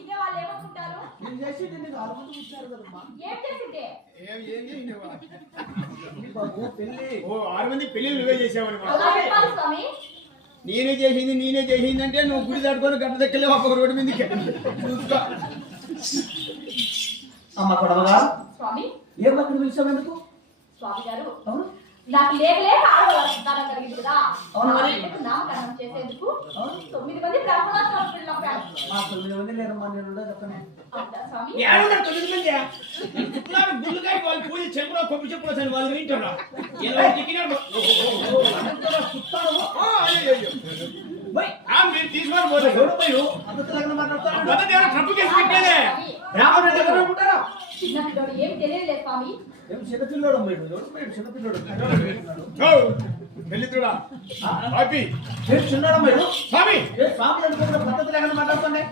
ఇదే వాళ్ళు ఏమనుకుంటారు? నేను చేసింది నీకు ఆలోచన ఇచ్చారు కదమ్మా. ఏం చేసిందే? పెళ్లి. ఓ 6 మంది పెళ్లిళ్ళు నువ్వే చేసావని అలా చెప్పాలి స్వామి. నేనే చేసింది అంటే నువ్వు గుడి దాటుకొని గడ్డ దక్కలేవు ఒక రోడ్డు మీదకి చూసుకో. అమ్మ కొడవగా స్వామి ఏం అక్కడ పిలిచావు ఎందుకు? స్వామి గారు అవును నాకు లేక ఆడవాళ్ళ సంతానం కలిగింది కదా. అవును మరి. నామకరణం చేసేందుకు అవును. 9 మంది బ్రాహ్మణోత్తరం పిల్లలు. మా 9 మంది లేరమ్మా, నేను ఉండదు ఒక్కనే. అంతా స్వామి. ఏడున్నారు 9 మంది? శుక్లాలు గుళ్ళుకాయ వాళ్ళు పూజ చెప్పులో కొబ్బరి చెప్పులు వచ్చాను వాళ్ళు వింటున్నా 20 టికెట్లు. మీరు తీసుకొని పోతారు ట్రప్పు కేసు పెట్టేదే. బ్రాహ్మణుడు ఎవరు అనుకుంటారా? చిన్న పిల్లడు ఏం తెలియలేదు స్వామి. ఏం చిన్నపిల్లడు అమ్మాయి, చిన్నపిల్లడు పెళ్లితుడా హ్యాపీ చిన్నాడమ్మాయి స్వామి స్వామి అనుకున్న పద్ధతి లేకుండా మాట్లాడుతుండే.